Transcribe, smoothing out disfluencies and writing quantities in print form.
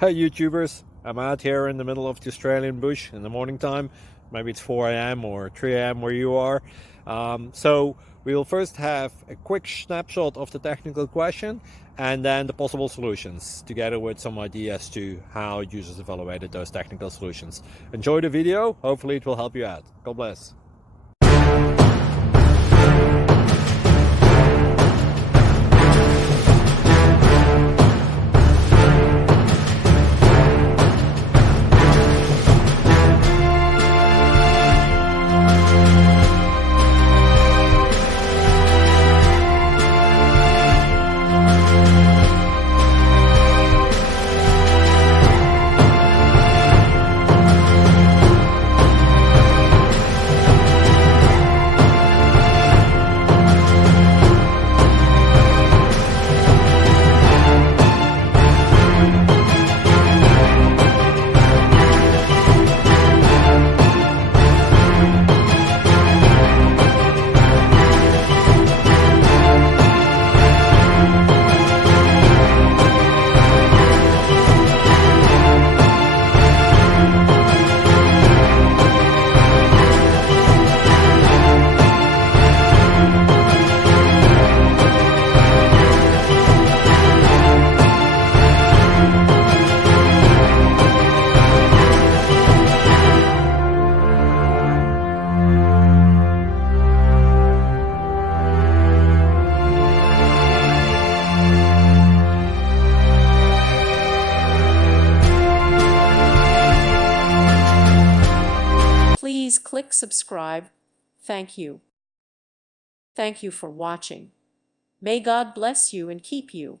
Hey YouTubers, I'm out here in the middle of the Australian bush in the morning time. Maybe it's 4 a.m. or 3 a.m. where you are. So we'll first have a quick snapshot of the technical question and then the possible solutions, together with some ideas to how users evaluated those technical solutions. Enjoy the video, hopefully it will help you out. God bless. Please click subscribe. Thank you. Thank you for watching. May God bless you and keep you.